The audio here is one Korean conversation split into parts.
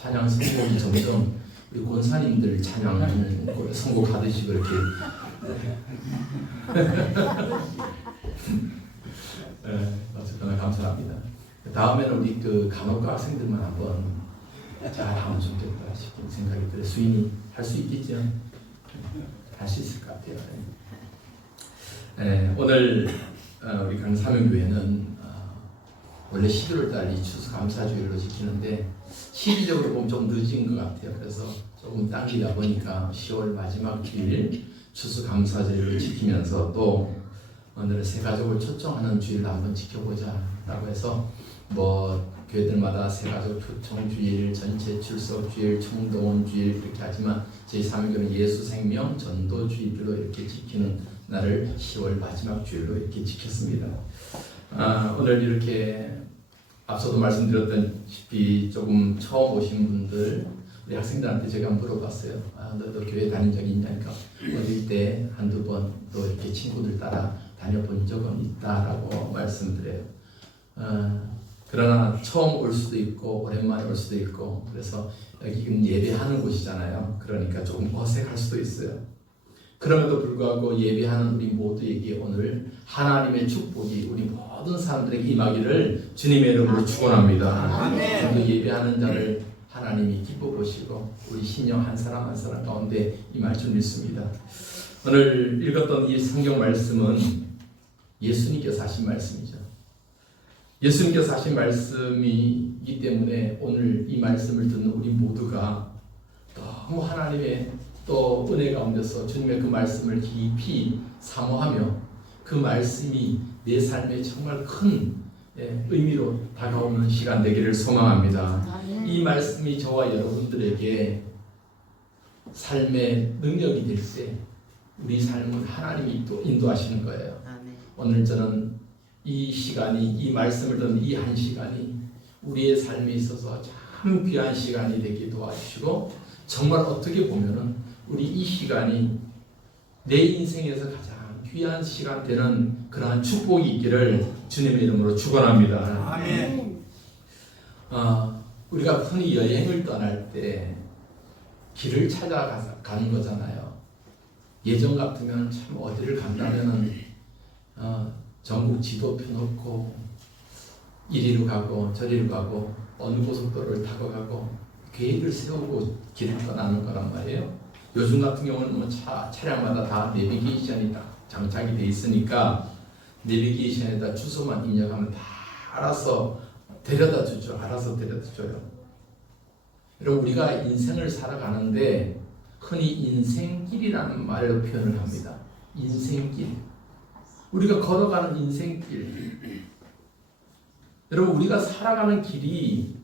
찬양 선곡이 점점 우리 권사님들 찬양 선곡하듯이 그렇게 어쨌거나 감사합니다. 다음에는 우리 그 간호과 학생들만 한번 잘하면 좋겠다 싶은 생각이 들어요. 수인이 할 수 있겠죠? 할 수 있을 것 같아요. 오늘 우리 강사명교회는 원래 11월달 이 추수감사주일로 지키는데 시기적으로 보면 좀 늦은 것 같아요. 그래서 조금 당기다 보니까 10월 마지막 주일 추수감사주일로 지키면서 또 오늘 새 가족을 초청하는 주일로 한번 지켜보자 라고 해서 교회들마다 새가족 초청주일, 전체 출석주일, 총동원주일 이렇게 하지만 저희 사명교는 예수생명 전도주일로 이렇게 지키는 날을 10월 마지막 주일로 이렇게 지켰습니다. 오늘 이렇게 앞서도 말씀드렸다시피 조금 처음 오신 분들 우리 학생들한테 제가 물어봤어요. 너도 교회 다닌 적이 있냐니까 어릴 때 한두 번 또 이렇게 친구들 따라 다녀본 적은 있다라고 말씀드려요. 그러나 처음 올 수도 있고 오랜만에 올 수도 있고 그래서 여기는 예배하는 곳이잖아요. 그러니까 조금 어색할 수도 있어요. 그럼에도 불구하고 예배하는 우리 모두에게 오늘 하나님의 축복이 우리 모든 사람들에게 임하기를 주님의 이름으로 축원합니다. 오늘 예배하는 자를 하나님이 기뻐 보시고 우리 신령 한 사람 한 사람 가운데 임할 줄 믿습니다. 오늘 읽었던 이 성경 말씀은 예수님께서 하신 말씀이죠. 예수님께서 하신 말씀이기 때문에 오늘 이 말씀을 듣는 우리 모두가 너무 하나님의 또 은혜 가운데서 주님의 그 말씀을 깊이 사모하며 그 말씀이 내 삶에 정말 큰 의미로 다가오는 시간 되기를 소망합니다. 이 말씀이 저와 여러분들에게 삶의 능력이 될 때 우리 삶은 하나님이 또 인도하시는 거예요. 오늘 저는 이 시간이 이 말씀을 듣는 이 한 시간이 우리의 삶에 있어서 참 귀한 시간이 되게 도와주시고 정말 어떻게 보면은 우리 이 시간이 내 인생에서 가장 귀한 시간 되는 그러한 축복이 있기를 주님의 이름으로 축원합니다. 아멘. 우리가 흔히 여행을 떠날 때 길을 찾아가는 거잖아요. 예전 같으면 참 어디를 간다면은 전국 지도 펴놓고 이리로 가고 저리로 가고 어느 고속도로를 타고 가고 계획을 세우고 길을 떠나는 거란 말이에요. 요즘 같은 경우는 차량마다 다 내비게이션이 다 장착이 돼 있으니까 내비게이션에다 주소만 입력하면 다 알아서 데려다 주죠. 알아서 데려다 줘요. 여러분 우리가 인생을 살아가는데 흔히 인생길이라는 말로 표현을 합니다. 인생길. 우리가 걸어가는 인생길. 여러분 우리가 살아가는 길이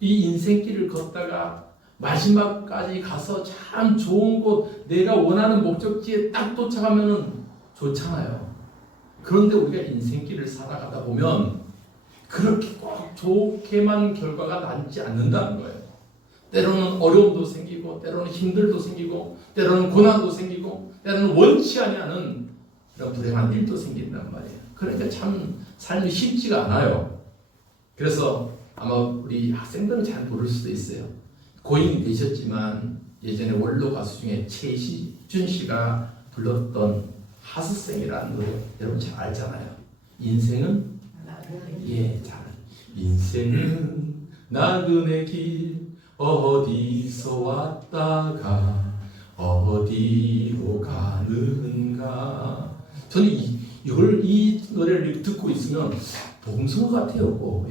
이 인생길을 걷다가 마지막까지 가서 참 좋은 곳 내가 원하는 목적지에 딱 도착하면은 좋잖아요. 그런데 우리가 인생길을 살아가다 보면 그렇게 꼭 좋게만 결과가 남지 않는다는 거예요. 때로는 어려움도 생기고 때로는 힘들도 생기고 때로는 고난도 생기고 때로는 원치 않는 이런 불행한 일도 생긴단 말이에요. 그러니까 참 삶이 쉽지가 않아요. 그래서 아마 우리 학생들은 잘 모를 수도 있어요. 고인이 되셨지만 예전에 원로 가수 중에 최시준 씨가 불렀던 하스생이라는 노래 여러분 잘 알잖아요. 인생은 잘 인생은 나그네 길 어디서 왔다가 어디로 가는가. 저는 이 노래를 듣고 있으면 복음서 같아요.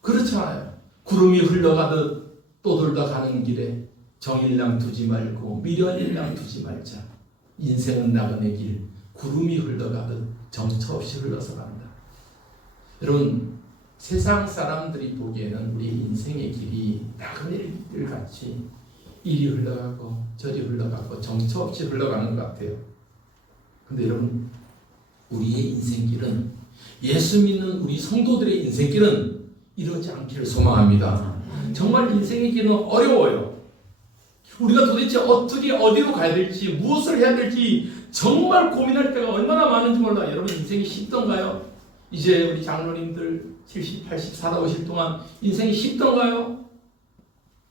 그렇잖아요. 구름이 흘러가듯 떠돌다 가는 길에 정일랑 두지 말고 미련일랑 두지 말자. 인생은 나그네 길 구름이 흘러가듯 정처 없이 흘러서 간다. 여러분 세상 사람들이 보기에는 우리 인생의 길이 나그네 길 같이 이리 흘러가고 저리 흘러가고 정처 없이 흘러가는 것 같아요. 근데 여러분 우리의 인생길은 예수 믿는 우리 성도들의 인생길은 이러지 않기를 소망합니다. 정말 인생의 길은 어려워요. 우리가 도대체 어떻게 어디로 가야 될지 무엇을 해야 될지 정말 고민할 때가 얼마나 많은지 몰라요. 여러분 인생이 쉽던가요? 이제 우리 장로님들 70, 80 살아오실 동안 인생이 쉽던가요?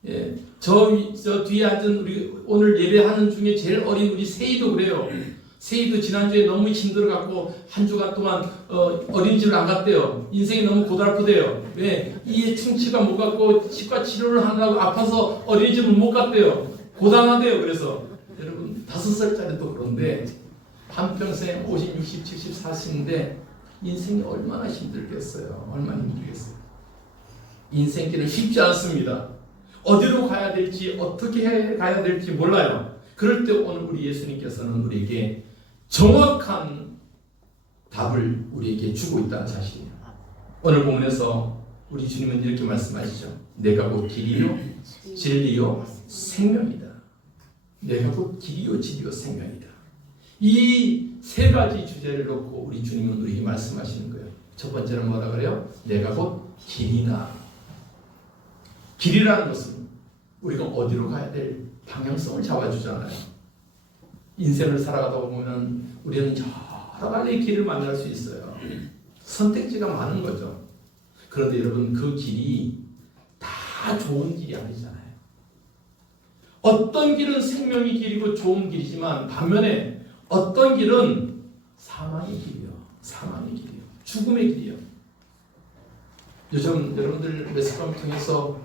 예, 저 뒤에 앉은 우리 오늘 예배하는 중에 제일 어린 우리 세이도 그래요. 세이도 지난주에 너무 힘들어갖고 한 주간 동안 어린이집을 안 갔대요. 인생이 너무 고달프대요. 왜? 이에 충치가 못 갔고 치과 치료를 하느라고 아파서 어린이집을 못 갔대요. 고단하대요. 그래서 여러분 5살짜리도 그런데 한평생 50, 60, 70, 40인데 인생이 얼마나 힘들겠어요. 얼마나 힘들겠어요. 인생길은 쉽지 않습니다. 어디로 가야 될지 어떻게 가야 될지 몰라요. 그럴 때 오늘 우리 예수님께서는 우리에게 정확한 답을 우리에게 주고 있다는 사실이에요. 오늘 본문에서 우리 주님은 이렇게 말씀하시죠. 내가 곧 길이요 진리요 생명이다. 내가 곧 길이요 진리요 생명이다. 이 세 가지 주제를 놓고 우리 주님은 우리에게 말씀하시는 거예요. 첫 번째는 뭐라 그래요? 내가 곧 길이다. 길이라는 것은 우리가 어디로 가야 될 방향성을 잡아주잖아요. 인생을 살아가다 보면 우리는 여러 가지 길을 만날 수 있어요. 선택지가 많은 거죠. 그런데 여러분 그 길이 다 좋은 길이 아니잖아요. 어떤 길은 생명의 길이고 좋은 길이지만 반면에 어떤 길은 사망의 길이요. 사망의 길이요. 죽음의 길이요. 요즘 여러분들 매스컴을 통해서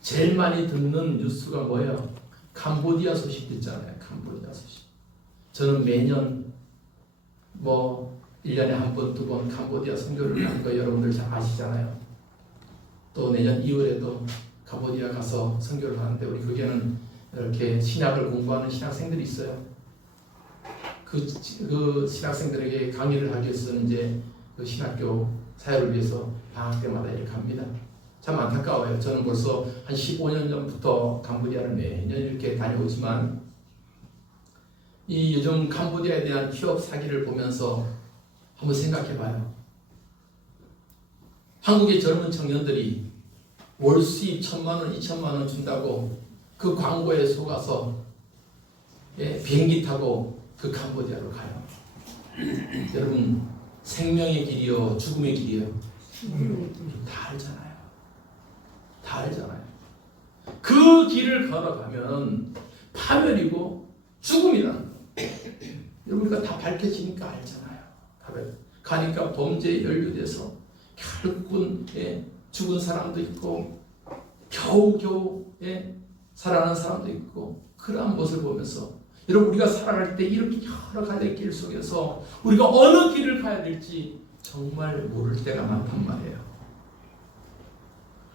제일 많이 듣는 뉴스가 뭐예요? 캄보디아 소식 듣잖아요. 캄보디아 소식. 저는 매년 1년에 한 번, 2번 캄보디아 선교를 하는 거 여러분들 잘 아시잖아요. 또 내년 2월에도 캄보디아 가서 선교를 하는데 우리 거기에는 이렇게 신학을 공부하는 신학생들이 있어요. 그 신학생들에게 강의를 하기 위해서는 이제 그 신학교 사역을 위해서 방학 때마다 이렇게 갑니다. 참 안타까워요. 저는 벌써 한 15년 전부터 캄보디아를 매년 이렇게 다녀오지만 이 요즘 캄보디아에 대한 취업 사기를 보면서 한번 생각해 봐요. 한국의 젊은 청년들이 월 수입 1,000만 원, 2,000만 원 준다고 그 광고에 속아서 비행기 타고 그 캄보디아로 가요. 여러분 생명의 길이요 죽음의 길이요 다 알잖아요. 다 알잖아요. 그 길을 걸어가면 파멸이고 죽음이라는 거. 여러분 다 밝혀지니까 알잖아요. 가니까 범죄에 연루돼서 결국은 죽은 사람도 있고 겨우겨우 살아나는 사람도 있고 그러한 모습을 보면서 여러분 우리가 살아갈 때 이렇게 여러 갈래 길 속에서 우리가 어느 길을 가야 될지 정말 모를 때가 많단 말이에요.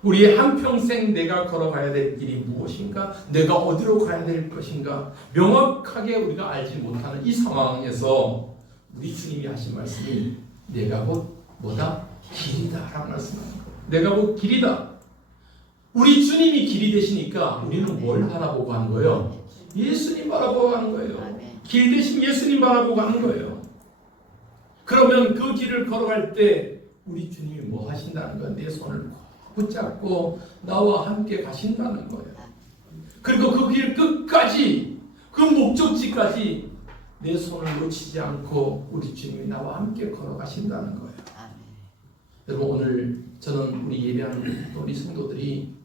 우리의 한평생 내가 걸어가야 될 길이 무엇인가? 내가 어디로 가야 될 것인가? 명확하게 우리가 알지 못하는 이 상황에서 우리 주님이 하신 말씀이 내가 곧 뭐다? 길이다 라고 말씀하는 거예요. 내가 곧 길이다. 우리 주님이 길이 되시니까 우리는 뭘 바라보고 하는 거예요? 예수님 바라보고 가는 거예요. 길 대신 예수님 바라보고 가는 거예요. 그러면 그 길을 걸어갈 때 우리 주님이 뭐 하신다는 거예요? 내 손을 붙잡고 나와 함께 가신다는 거예요. 그리고 그 길 끝까지 그 목적지까지 내 손을 놓치지 않고 우리 주님이 나와 함께 걸어가신다는 거예요. 여러분 오늘 저는 우리 예배하는 우리 성도들이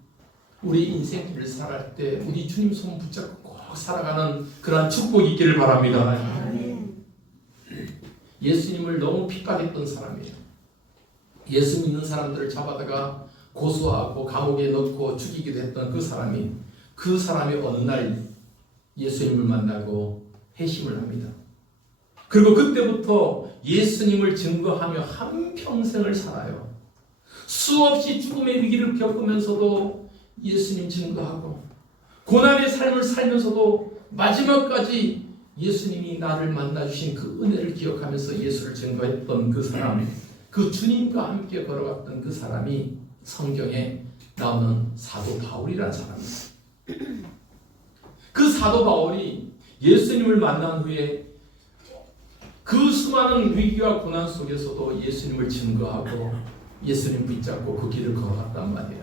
우리 인생길을 살아갈 때 우리 주님 손 붙잡고 꼭 살아가는 그런 축복이 있기를 바랍니다. 예수님을 너무 핍박했던 사람이에요. 예수 믿는 사람들을 잡아다가 고소하고 감옥에 넣고 죽이기도 했던 그 사람이 어느 날 예수님을 만나고 회심을 합니다. 그리고 그때부터 예수님을 증거하며 한평생을 살아요. 수없이 죽음의 위기를 겪으면서도 예수님 증거하고 고난의 삶을 살면서도 마지막까지 예수님이 나를 만나주신 그 은혜를 기억하면서 예수를 증거했던 그 사람, 그 주님과 함께 걸어갔던 그 사람이 성경에 나오는 사도 바울이라는 사람입니다. 그 사도 바울이 예수님을 만난 후에 그 수많은 위기와 고난 속에서도 예수님을 증거하고 예수님 붙잡고 그 길을 걸어갔단 말이에요.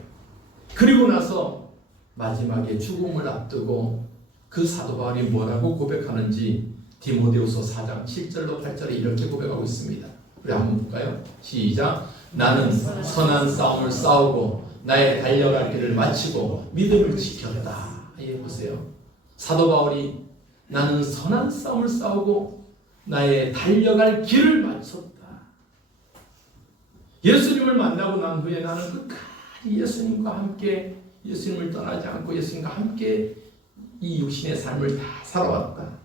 그리고 나서 마지막에 죽음을 앞두고 그 사도 바울이 뭐라고 고백하는지 디모데후서 4장 7절로 8절에 이렇게 고백하고 있습니다. 우리 한번 볼까요? 시작. 나는 선한 싸움을 싸우고 나의 달려갈 길을 마치고 믿음을 지켰다. 보세요. 사도 바울이 나는 선한 싸움을 싸우고 나의 달려갈 길을 마쳤다. 예수님을 만나고 난 후에 나는 끝까지 예수님과 함께 예수님을 떠나지 않고 예수님과 함께 이 육신의 삶을 다 살아왔다.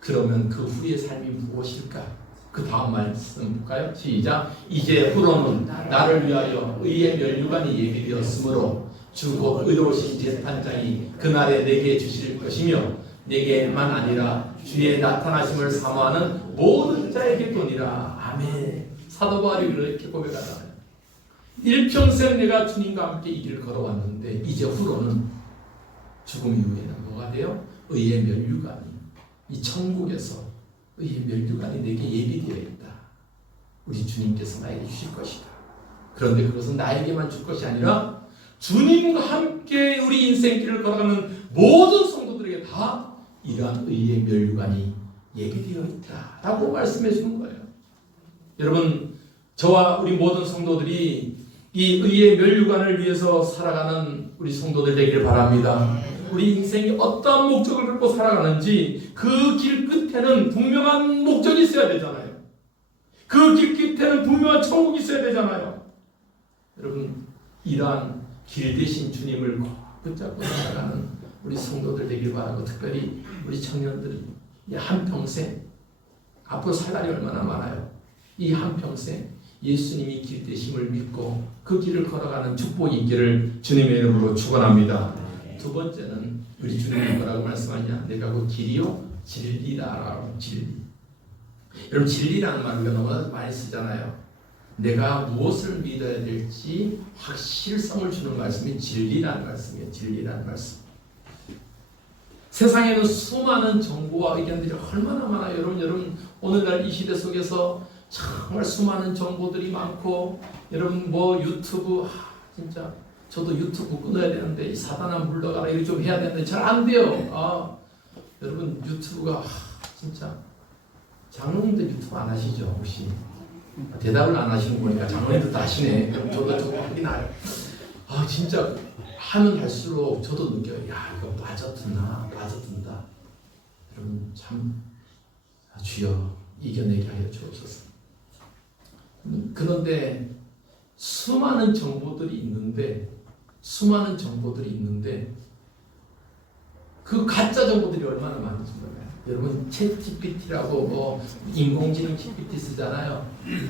그러면 그 후의 삶이 무엇일까? 그 다음 말씀 볼까요? 시작. 이제 후로는 나를 위하여 의의 면류관이 예비되었으므로 주 곧 의로우신 재판장이 그날에 내게 주실 것이며 내게만 아니라 주의 나타나심을 사모하는 모든 자에게 도니라. 아멘. 사도 바울이 이렇게 고백하잖아요. 일평생 내가 주님과 함께 이 길을 걸어왔는데 이제 후로는 죽음 이후에는 뭐가 돼요? 의의 면류관이 이 천국에서 의의 면류관이 내게 예비되어 있다. 우리 주님께서 나에게 주실 것이다. 그런데 그것은 나에게만 줄 것이 아니라 주님과 함께 우리 인생길을 걸어가는 모든 성도들에게 다 이러한 의의 면류관이 예비되어 있다라고 말씀해 주는 거예요. 여러분, 저와 우리 모든 성도들이 이 의의 면류관을 위해서 살아가는 우리 성도들 되기를 바랍니다. 우리 인생이 어떠한 목적을 갖고 살아가는지 그 길 끝에는 분명한 목적이 있어야 되잖아요. 그 길 끝에는 분명한 천국이 있어야 되잖아요. 여러분, 이러한 길 대신 주님을 붙잡고 살아가는 우리 성도들 되길 바라고, 특별히 우리 청년들이 이 한평생, 앞으로 살 날이 얼마나 많아요. 이 한평생 예수님이 길 되심을 믿고 그 길을 걸어가는 축복이 있기를 주님의 이름으로 축원합니다. 두 번째는 우리 주님이 뭐라고 말씀하냐? 내가 그 길이요 진리다라고. 진리. 여러분, 진리라는 말 우리가 너무나 많이 쓰잖아요. 내가 무엇을 믿어야 될지 확실성을 주는 말씀이 진리라는 말씀이에요. 진리라는 말씀. 세상에는 수많은 정보와 의견들이 얼마나 많아요. 여러분 오늘날 이 시대 속에서 정말 수많은 정보들이 많고, 여러분 뭐 유튜브, 진짜 저도 유튜브 끊어야 되는데 이 사단아 물러가라 이거 좀 해야 되는데 잘 안 돼요. 여러분 유튜브가 진짜, 장로님들 유튜브 안 하시죠 혹시? 대답을 안 하시는 거니까 장로님도 다 하시네. 그럼 저도 하긴 해요. 진짜 하면 할수록 저도 느껴요. 야, 이거 빠져든다. 여러분 참 주여 이겨내게 하여 주옵소서. 그런데 수많은 정보들이 있는데 그 가짜 정보들이 얼마나 많은지 몰라요. 여러분 챗 GPT라고 뭐 인공지능 GPT 쓰잖아요.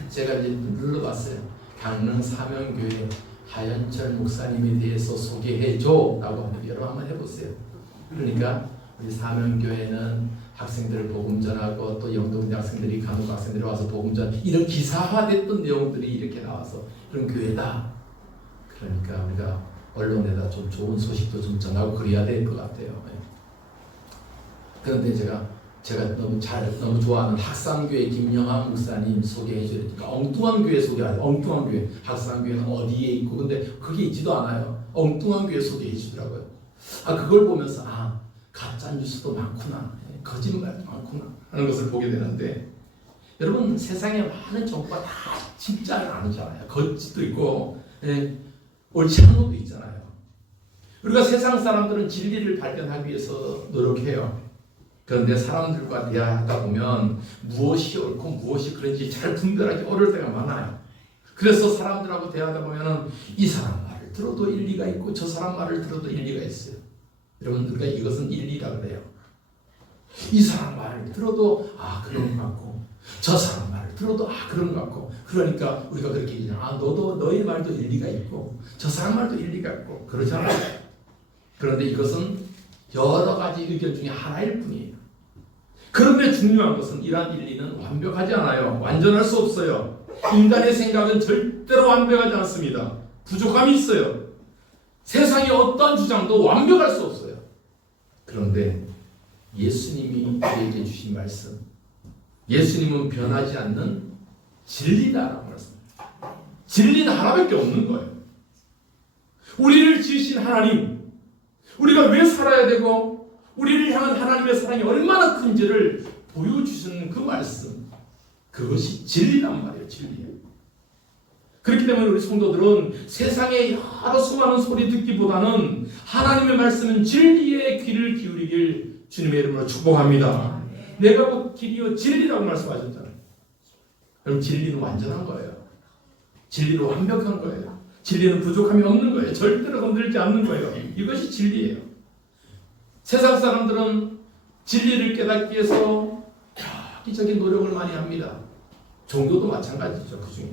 제가 이제 눌러봤어요. 강릉 사명교회 하연철 목사님에 대해서 소개해줘 라고 하는데 여러분 한번 해보세요. 그러니까 우리 사명교회는 학생들을 복음 전하고 또 영동대 학생들이 간호과 학생들이 와서 복음 전, 이런 기사화됐던 내용들이 이렇게 나와서 그런 교회다. 그러니까 우리가 언론에다 좀 좋은 소식도 좀 전하고 그래야 될 것 같아요. 그런데 제가 너무 좋아하는 학산교회 김영환 목사님 소개해 줘야 되니까 엉뚱한 교회 소개하죠. 엉뚱한 교회. 학산교회는 어디에 있고, 근데 그게 있지도 않아요. 엉뚱한 교회 소개해 주더라고요. 그걸 보면서 가짜 뉴스도 많구나, 거짓말도 많구나 하는 것을 보게 되는데, 여러분 세상에 많은 정보가 다 진짜는 아니잖아요. 거짓도 있고 옳지 않은 것도 있잖아요. 우리가 세상 사람들은 진리를 발견하기 위해서 노력해요. 그런데 사람들과 대화하다 보면 무엇이 옳고 무엇이 그런지 잘 분별하기 어려울 때가 많아요. 그래서 사람들하고 대화하다 보면 이 사람 말을 들어도 일리가 있고 저 사람 말을 들어도 일리가 있어요. 여러분 우리가 이것은 일리라고 그래요. 이 사람 말을 들어도 그런 것 같고, 저 사람 말을 들어도 그런 것 같고, 그러니까 우리가 그렇게 얘기하잖아. 너도 너의 말도 일리가 있고 저 사람 말도 일리가 있고 그러잖아요. 그런데 이것은 여러 가지 의견 중에 하나일 뿐이에요. 그런데 중요한 것은 이러한 일리는 완벽하지 않아요. 완전할 수 없어요. 인간의 생각은 절대로 완벽하지 않습니다. 부족함이 있어요. 세상의 어떠한 주장도 완벽할 수 없어요. 그런데 예수님이 우리에게 주신 말씀, 예수님은 변하지 않는 진리다라고 말씀합니다. 진리는 하나밖에 없는 거예요. 우리를 지으신 하나님, 우리가 왜 살아야 되고 우리를 향한 하나님의 사랑이 얼마나 큰지를 보여주시는 그 말씀, 그것이 진리란 말이에요. 진리. 그렇기 때문에 우리 성도들은 세상의 여러 수많은 소리 듣기보다는 하나님의 말씀은 진리의 귀를 기울이길 주님의 이름으로 축복합니다. 내가 곧 길이요 진리라고 말씀하셨잖아요. 그럼 진리는 완전한 거예요. 진리는 완벽한 거예요. 진리는 부족함이 없는 거예요. 절대로 건들지 않는 거예요. 이것이 진리예요. 세상 사람들은 진리를 깨닫기 위해서 이기적인 노력을 많이 합니다. 종교도 마찬가지죠. 그 중에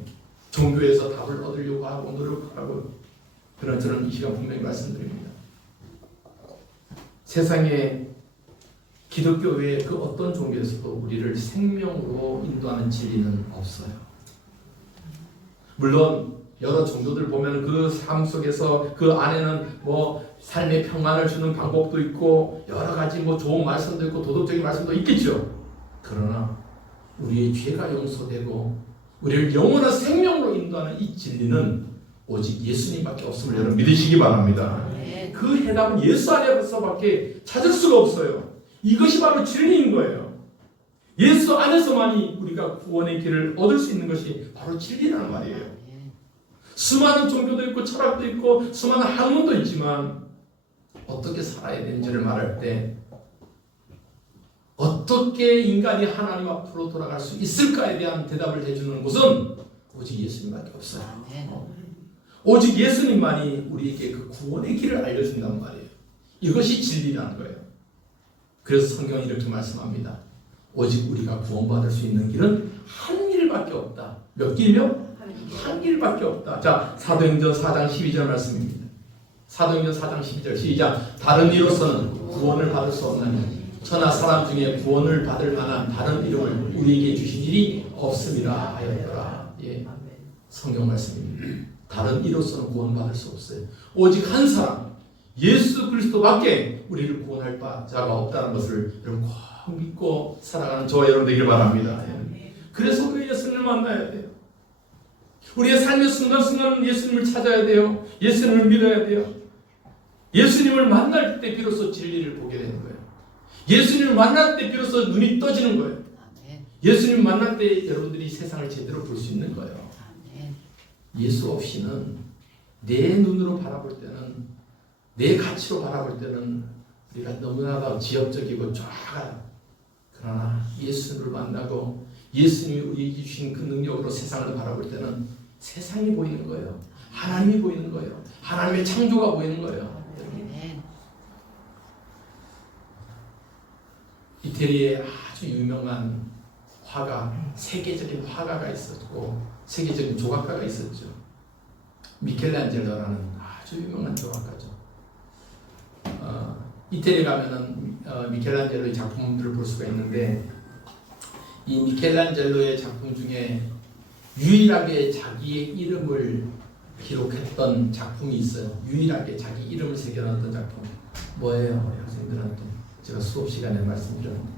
종교에서 답을 얻으려고 하고 노력하고, 그런 저는 이 시간 분명히 말씀드립니다. 세상에 기독교 외에 그 어떤 종교에서도 우리를 생명으로 인도하는 진리는 없어요. 물론 여러 종교들 보면 그 삶 속에서 그 안에는 뭐 삶의 평안을 주는 방법도 있고 여러 가지 뭐 좋은 말씀도 있고 도덕적인 말씀도 있겠죠. 그러나 우리의 죄가 용서되고 우리를 영원한 생명으로 인도하는 이 진리는 오직 예수님밖에 없음을 여러분 믿으시기 바랍니다. 그 해답은 예수 안에서밖에 찾을 수가 없어요. 이것이 바로 진리인 거예요. 예수 안에서만이 우리가 구원의 길을 얻을 수 있는 것이 바로 진리라는 말이에요. 수많은 종교도 있고 철학도 있고 수많은 학문도 있지만 어떻게 살아야 되는지를 말할 때 어떻게 인간이 하나님 앞으로 돌아갈 수 있을까에 대한 대답을 해주는 곳은 오직 예수님밖에 없어요. 오직 예수님만이 우리에게 그 구원의 길을 알려준단 말이에요. 이것이 진리라는 거예요. 그래서 성경은 이렇게 말씀합니다. 오직 우리가 구원받을 수 있는 길은 한 길밖에 없다. 몇 길이며? 한 길밖에 없다. 자, 사도행전 4장 12절 말씀입니다. 사도행전 4장 12절 시작. 다른 이로서는 구원을 받을 수 없나니 천하 사람 중에 구원을 받을 만한 다른 이름을 우리에게 주신 일이 없음이라 하였더라. 예, 성경 말씀입니다. 다른 이로서는 구원받을 수 없어요. 오직 한 사람 예수 그리스도밖에 우리를 구원할 자가 없다는 것을 여러분 꼭 믿고 살아가는 저와 여러분 되기를 바랍니다. 그래서 그 예수님을 만나야 돼요. 우리의 삶의 순간순간 예수님을 찾아야 돼요. 예수님을 믿어야 돼요. 예수님을 만날 때 비로소 진리를 보게 되는 거예요. 예수님을 만날 때 비로소 눈이 떠지는 거예요. 예수님을 만날 때 여러분들이 세상을 제대로 볼 수 있는 거예요. 예수 없이는 내 눈으로 바라볼 때는, 내 가치로 바라볼 때는 우리가 너무나도 지역적이고 쫙, 그러나 예수를 만나고 예수님이 우리에게 주신 그 능력으로 세상을 바라볼 때는 세상이 보이는 거예요. 하나님이 보이는 거예요. 하나님의 창조가 보이는 거예요. 이태리에 아주 유명한 화가, 세계적인 화가가 있었고 세계적인 조각가가 있었죠. 미켈란젤로라는 아주 유명한 조각가죠. 이태리 가면은 미켈란젤로의 작품들을 볼 수가 있는데, 이 미켈란젤로의 작품 중에 유일하게 자기의 이름을 기록했던 작품이 있어요. 유일하게 자기 이름을 새겨놨던 작품. 뭐예요? 학생들한테 제가 수업 시간에 말씀드렸는데,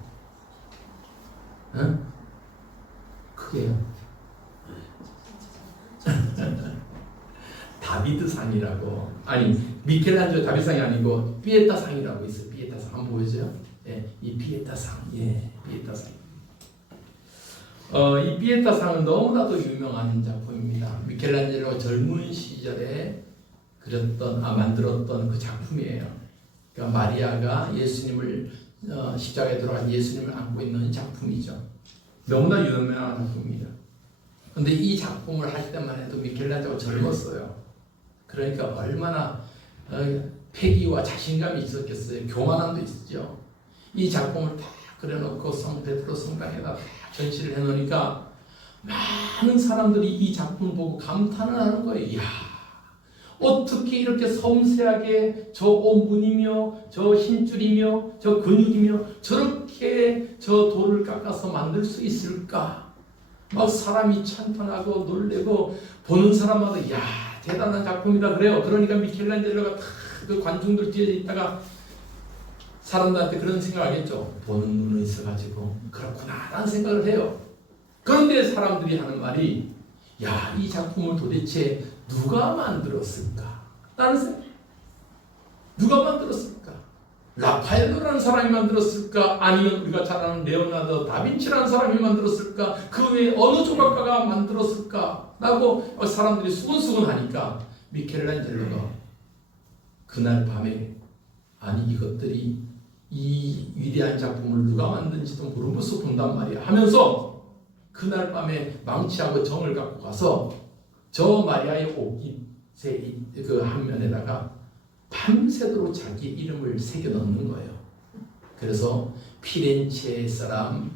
응? 크게요. 다비드상이라고. 아니, 미켈란젤로 다비드상이 아니고 피에타상이라고 있어요. 피에타상 한번 보여줘요. 예, 이 피에타상. 예, 피에타상. 이 피에타상은 너무나도 유명한 작품입니다. 미켈란젤로가 젊은 시절에 만들었던 그 작품이에요. 그러니까 마리아가 예수님을 십자가에 들어간 예수님을 안고 있는 작품이죠. 너무나 유명한 작품입니다. 그런데 이 작품을 할 때만 해도 미켈란젤로가 젊었어요. 그러니까 얼마나 패기와 자신감이 있었겠어요. 교만함도 있었죠. 이 작품을 다 그려놓고 성 베드로 성당에다 다 전시를 해놓으니까 많은 사람들이 이 작품을 보고 감탄을 하는 거예요. 이야, 어떻게 이렇게 섬세하게 저 온분이며 저 힘줄이며 저 근육이며 저렇게 저 돌을 깎아서 만들 수 있을까? 막 사람이 찬탄하고 놀래고 보는 사람마다 이야, 대단한 작품이다 그래요. 그러니까 미켈란젤로가 다 그 관중들 뒤에 있다가 사람들한테 그런 생각을 하겠죠. 보는 눈이 있어가지고 그렇구나 라는 생각을 해요. 그런데 사람들이 하는 말이, 야, 이 작품을 도대체 누가 만들었을까? 라는 생각. 누가 만들었을까? 라파엘로라는 사람이 만들었을까? 아니면 우리가 잘 아는 레오나르도 다빈치라는 사람이 만들었을까? 그 외에 어느 조각가가 만들었을까? 라고 사람들이 수근수근 하니까 미켈란젤로가 그날 밤에 아니 이것들이 이 위대한 작품을 누가 만든지도 모르면서 본단 말이야 하면서 그날 밤에 망치하고 정을 갖고 가서 저 마리아의 옷깃의 그 한 면에다가 밤새도록 자기 이름을 새겨 넣는 거예요. 그래서 피렌체 사람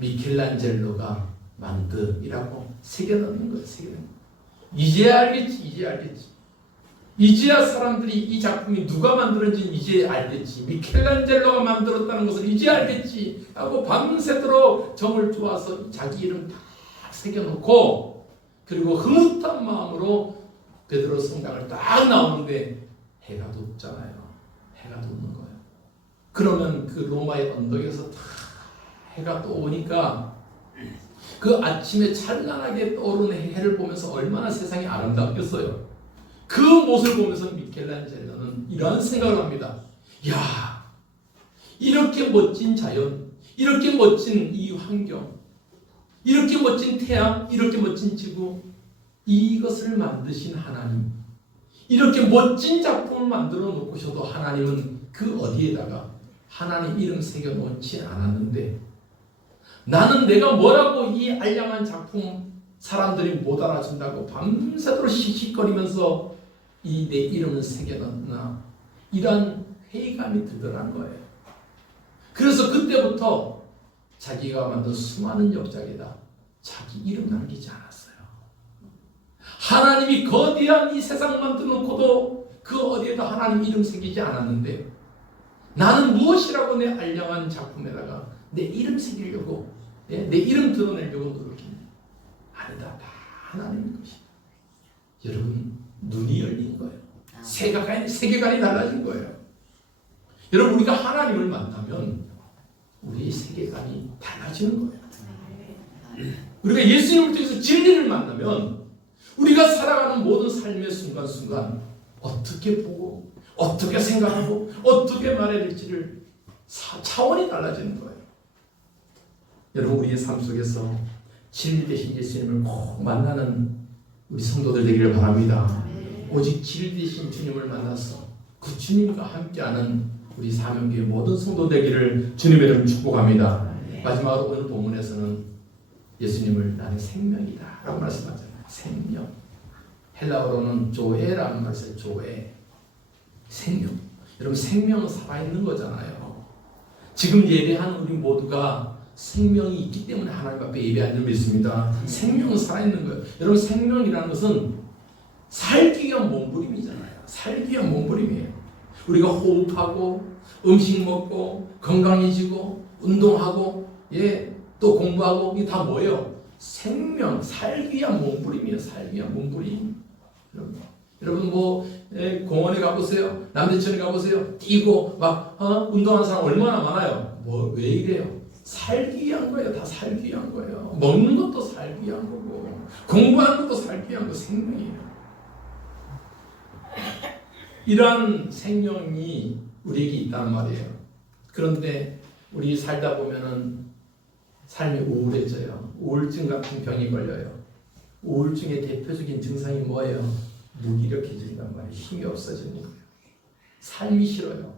미켈란젤로가 만든이라고 새겨 넣는 거예요. 새겨 넣는 거예요. 이제야 알겠지. 이제야 사람들이 이 작품이 누가 만들었는지 이제 알겠지. 미켈란젤로가 만들었다는 것을 이제 알겠지 하고 밤새도록 정을 쪼아서 자기 이름 다 새겨놓고 그리고 흐뭇한 마음으로 베드로 성당을 딱 나오는데 해가 돋잖아요. 해가 돋는 거예요. 그러면 그 로마의 언덕에서 다 해가 떠오니까 그 아침에 찬란하게 떠오르는 해를 보면서 얼마나 세상이 아름답겠어요. 그 모습을 보면서 미켈란젤로는 이러한 생각을 합니다. 야, 이렇게 멋진 자연, 이렇게 멋진 이 환경, 이렇게 멋진 태양, 이렇게 멋진 지구, 이것을 만드신 하나님, 이렇게 멋진 작품을 만들어 놓고셔도 하나님은 그 어디에다가 하나님 이름 새겨 놓지 않았는데 나는 내가 뭐라고 이 알량한 작품 사람들이 못 알아준다고 밤새도록 씩씩거리면서 이 내 이름을 새겨놨나 이런 회의감이 들더란 거예요. 그래서 그때부터 자기가 만든 수많은 역작에다 자기 이름 남기지 않았어요. 하나님이 거대한 이 세상 만들어놓고도 그 어디에도 하나님 이름 새기지 않았는데 나는 무엇이라고 내 알량한 작품에다가 내 이름 새기려고 내 이름 드러내려고 노력했냐. 아니다. 다 하나님의 것이다. 여러분 눈이 열린 거예요. 세계관이 달라진 거예요. 여러분 우리가 하나님을 만나면 우리의 세계관이 달라지는 거예요. 우리가 예수님을 통해서 진리를 만나면 우리가 살아가는 모든 삶의 순간순간 어떻게 보고 어떻게 생각하고 어떻게 말해야 될지를 차원이 달라지는 거예요. 여러분 우리의 삶 속에서 진리 되신 예수님을 꼭 만나는 우리 성도들 되기를 바랍니다. 오직 진리 되신 주님을 만나서 그 주님과 함께하는 우리 사명교회 모든 성도 되기를 주님의 이름으로 축복합니다. 마지막으로 오늘 본문에서는 예수님을 나는 생명이다 라고 말씀하잖아요. 생명. 헬라어로는 조에라는 말을 써요. 조에. 생명. 여러분 생명은 살아있는 거잖아요. 지금 예배하는 우리 모두가 생명이 있기 때문에 하나님 앞에 예배하는 줄 믿습니다. 생명은 살아있는 거예요. 여러분 생명이라는 것은 살기 위한 몸부림이잖아요. 살기 위한 몸부림이에요. 우리가 호흡하고 음식 먹고 건강해지고 운동하고 또 공부하고 이게 다 뭐예요? 생명, 살기 위한 몸부림이에요. 살기 위한 몸부림. 여러분 공원에 가보세요. 남대천에 가보세요. 뛰고 막 운동하는 사람 얼마나 많아요. 왜 이래요? 살기 위한 거예요. 다 살기 위한 거예요. 먹는 것도 살기 위한 거고 공부하는 것도 살기 위한 거 생명이에요. 이러한 생명이 우리에게 있단 말이에요. 그런데 우리 살다 보면은 삶이 우울해져요. 우울증 같은 병이 걸려요. 우울증의 대표적인 증상이 뭐예요? 무기력해진단 말이에요. 힘이 없어지는 거예요. 삶이 싫어요.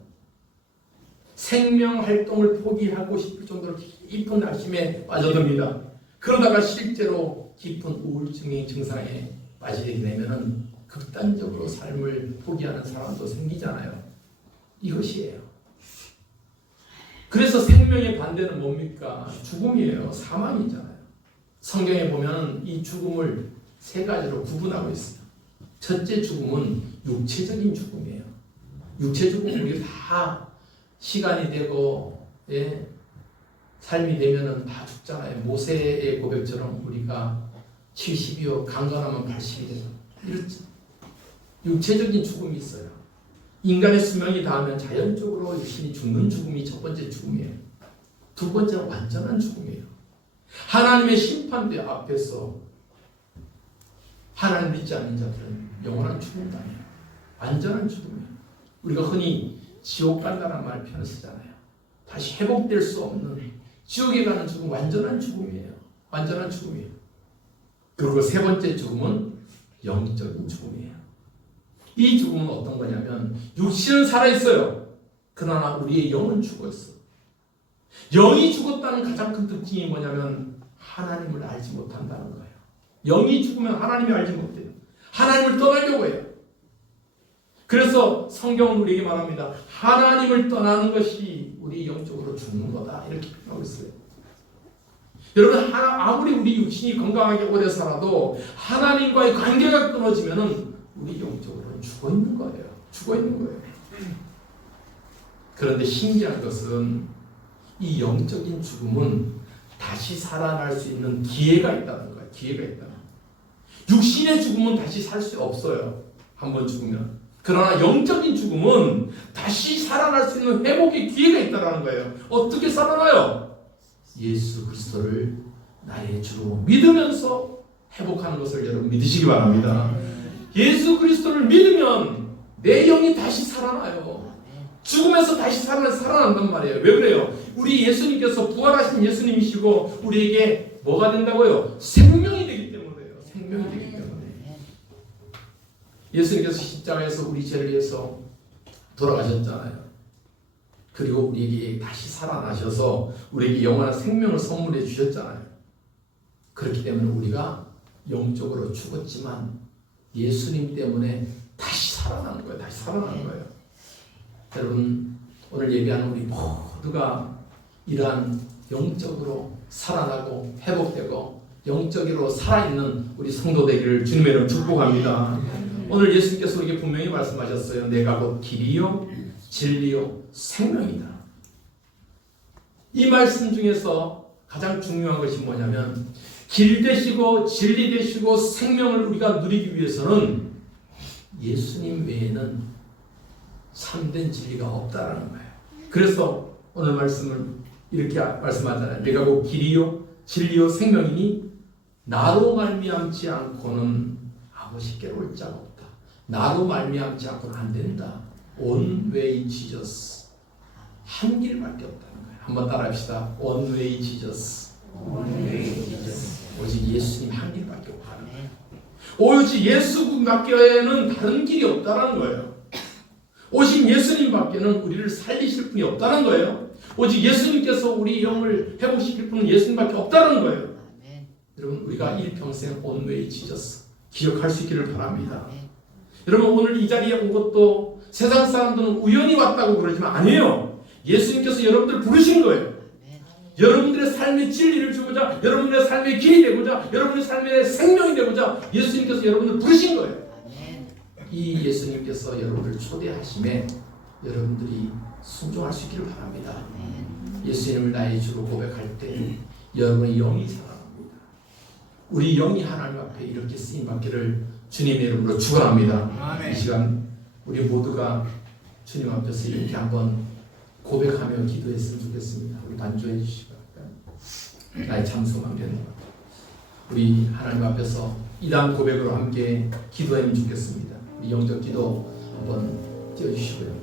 생명 활동을 포기하고 싶을 정도로 깊은 낙심에 빠져듭니다. 그러다가 실제로 깊은 우울증의 증상에 빠지게 되면은 극단적으로 삶을 포기하는 사람도 생기잖아요. 이것이에요. 그래서 생명의 반대는 뭡니까? 죽음이에요. 사망이잖아요. 성경에 보면 이 죽음을 세 가지로 구분하고 있어요. 첫째 죽음은 육체적인 죽음이에요. 육체 죽음은 우리 다 시간이 되고 삶이 되면은 다 죽잖아요. 모세의 고백처럼 우리가 70이요 강건하면 80이 되죠. 이렇죠. 육체적인 죽음이 있어요. 인간의 수명이 닿으면 자연적으로 육신이 죽는 죽음이 첫 번째 죽음이에요. 두 번째는 완전한 죽음이에요. 하나님의 심판대 앞에서 하나님 믿지 않는 자들은 영원한 죽음 당해요. 완전한 죽음이에요. 우리가 흔히 지옥 간다는 말 표현을 쓰잖아요. 다시 회복될 수 없는 지옥에 가는 죽음, 완전한 죽음이에요. 완전한 죽음이에요. 그리고 세 번째 죽음은 영적인 죽음이에요. 이 죽음은 어떤 거냐면 육신은 살아있어요. 그러나 우리의 영은 죽었어. 영이 죽었다는 가장 큰 특징이 뭐냐면 하나님을 알지 못한다는 거예요. 영이 죽으면 하나님을 알지 못해요. 하나님을 떠나려고 해요. 그래서 성경은 우리에게 말합니다. 하나님을 떠나는 것이 우리 영적으로 죽는 거다. 이렇게 표현하고 있어요. 여러분, 아무리 우리 육신이 건강하게 오래 살아도 하나님과의 관계가 끊어지면은 우리 영적으로는 죽어 있는 거예요. 죽어 있는 거예요. 그런데 신기한 것은 이 영적인 죽음은 다시 살아날 수 있는 기회가 있다는 거예요. 기회가 있다. 육신의 죽음은 다시 살 수 없어요. 한번 죽으면. 그러나 영적인 죽음은 다시 살아날 수 있는 회복의 기회가 있다는 거예요. 어떻게 살아나요? 예수 그리스도를 나의 주로 믿으면서 회복하는 것을 여러분 믿으시기 바랍니다. 예수 그리스도를 믿으면 내 영이 다시 살아나요. 죽음에서 다시 살아난단 말이에요. 왜 그래요? 우리 예수님께서 부활하신 예수님이시고 우리에게 뭐가 된다고요? 생명이 되기 때문에요. 생명이 되기 때문에. 예수님께서 십자가에서 우리 죄를 위해서 돌아가셨잖아요. 그리고 우리에게 다시 살아나셔서 우리에게 영원한 생명을 선물해 주셨잖아요. 그렇기 때문에 우리가 영적으로 죽었지만 예수님 때문에 다시 살아나는 거예요. 다시 살아나는 거예요. 여러분, 오늘 예배하는 우리 모두가 이러한 영적으로 살아나고 회복되고 영적으로 살아있는 우리 성도 되기를 주님의 이름으로 축복합니다. 오늘 예수님께서 우리에게 분명히 말씀하셨어요. 내가 곧 길이요 진리요 생명이다. 이 말씀 중에서 가장 중요한 것이 뭐냐면 길 되시고 진리 되시고 생명을 우리가 누리기 위해서는 예수님 외에는 참된 진리가 없다라는 거예요. 그래서 오늘 말씀을 이렇게 말씀하잖아요. 내가 곧 길이요 진리요 생명이니 나로 말미암지 않고는 아버지께로 올 자가 없다. 나로 말미암지 않고는 안 된다. One way Jesus. 한 길밖에 없다는 거예요. 한번 따라합시다. One way Jesus. 오직 예수님 한 길밖에 없다는 거예요. 오직 예수님밖에는 다른 길이 없다는 거예요. 오직 예수님밖에는 우리를 살리실 분이 없다는 거예요. 오직 예수님께서 우리 영을 회복시킬 분은 예수님밖에 없다는 거예요. 여러분, 우리가 일평생 One way Jesus 기억할 수 있기를 바랍니다. 여러분, 오늘 이 자리에 온 것도 세상 사람들은 우연히 왔다고 그러지만 아니에요. 예수님께서 여러분들을 부르신 거예요. 여러분들의 삶의 진리를 주고자, 여러분들의 삶의 길이 되고자, 여러분의 삶의 생명이 되고자 예수님께서 여러분들을 부르신 거예요. 이 예수님께서 여러분들을 초대하심에 여러분들이 순종할 수 있기를 바랍니다. 예수님을 나의 주로 고백할 때 여러분의 영이 살아납니다. 우리 영이 하나님 앞에 이렇게 쓰임받기를 주님의 이름으로 축원합니다. 이 시간 우리 모두가 주님 앞에서 이렇게 한번 고백하며 기도했으면 좋겠습니다. 우리 반주해 주시기 바랍니다. 나의 참소만 되는 것 같아요. 우리 하나님 앞에서 이러한 고백으로 함께 기도하면 좋겠습니다. 우리 영적 기도 한번 띄워주시고요.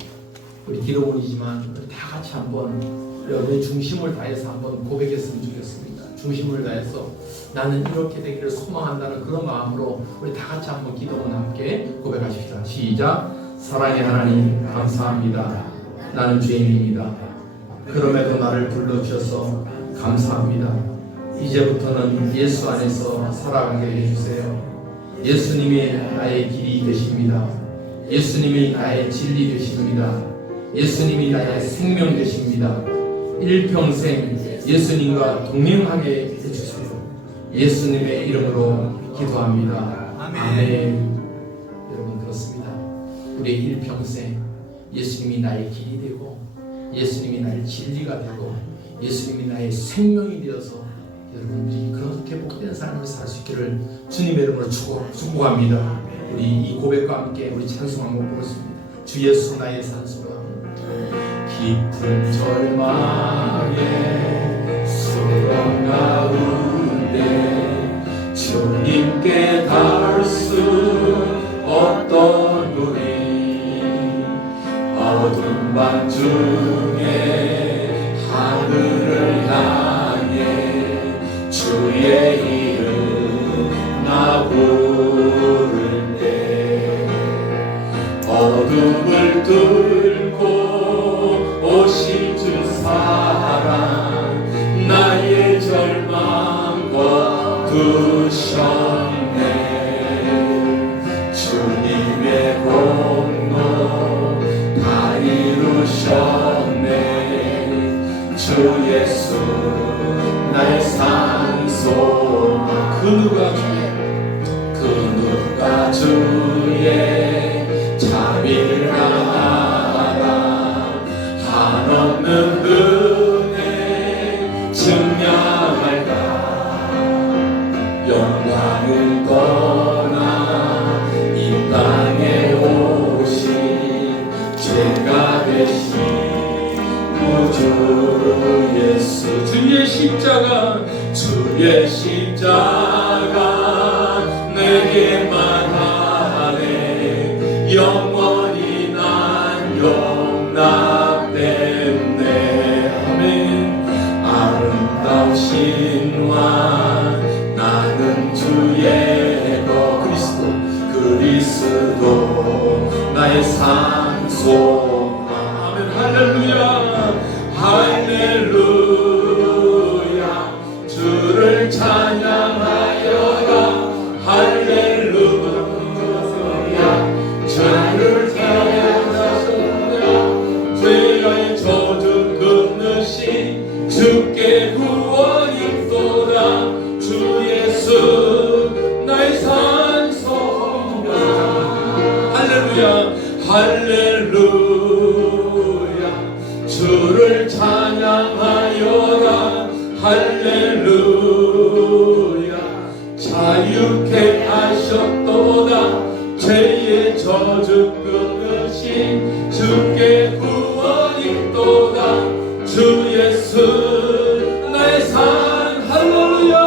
우리 기도문이지만 우리 다 같이 한번 여러분의 중심을 다해서 한번 고백했으면 좋겠습니다. 중심을 다해서 나는 이렇게 되기를 소망한다는 그런 마음으로 우리 다 같이 한번 기도문 함께 고백하십시다. 시작. 사랑의 하나님 감사합니다. 나는 죄인입니다. 그럼에도 나를 불러주셔서 감사합니다. 이제부터는 예수 안에서 살아가게 해주세요. 예수님이 나의 길이 되십니다. 예수님이 나의 진리 되십니다. 예수님이 나의 생명 되십니다. 일평생 예수님과 동행하게 해주세요. 예수님의 이름으로 기도합니다. 아멘. 여러분 들었습니다. 우리의 일평생 예수님이 나의 길이 되고 예수님이 나의 진리가 되고 예수님이 나의 생명이 되어서 여러분들이 그렇게 복된 삶을 살 수 있기를 주님의 이름으로 축복합니다. 우리 이 고백과 함께 우리 찬송 한번 부르습니다. 주 예수 나의 산소라. 깊은 절망에 소름 가운데 주님께 닿을 수 없던 우리 어두운 밤 중에 하늘을 향해 주의 이름 붙들고 오실 주 사랑 나의 절망 거두셨네. 주님의 공로 다 이루셨네. 주 예수 나의 산소망. 그 누가 주의 자비를 알아 한없는 은혜 증량할까. 영광을 떠나 이 땅에 오신 죄가 되신 구주 예수. 주의 십자가 내게만 하네. 영원히 난 용납됐네. 아멘. 아름다우신 왕 나는 주의 것 그리스도 나의 산소망. 아멘. 할렐루야 할렐루야. 주를 찬양하여라. 할렐루야. 주를 찬양하소서. 죄의 저주 끊으신 주께 구원이 있도다. 주 예수 나의 산소망. 할렐루야 할렐루야. 주를 찬양하여라. 할렐루야. 자유케 하셨도다. 죄의 저주 끊으신 주께 구원이 있도다. 주 예수 나의 산. 할렐루야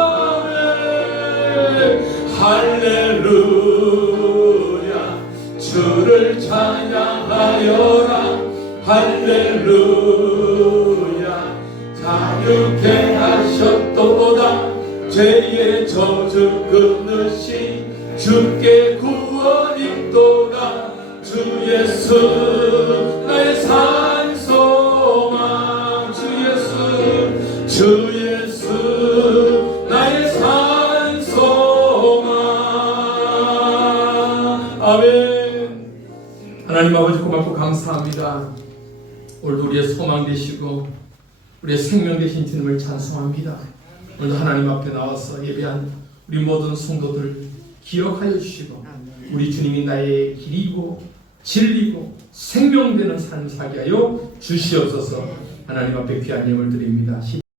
할렐루야. 주를 찬양하여라. 할렐루야. 자유케 하셨도다. 죄의 저주 끊으신 주께 구원이 있도다. 주 예수 나의 산소망. 주 예수 나의 산소망. 아멘. 하나님 아버지 고맙고 감사합니다. 오늘도 우리의 소망 되시고 우리의 생명 되신 주님을 찬송합니다. 오늘도 하나님 앞에 나와서 예배한 우리 모든 성도들 기억하여 주시고 우리 주님이 나의 길이고 진리고 생명되는 삶 살게 하여 주시옵소서. 하나님 앞에 귀한 예물 드립니다.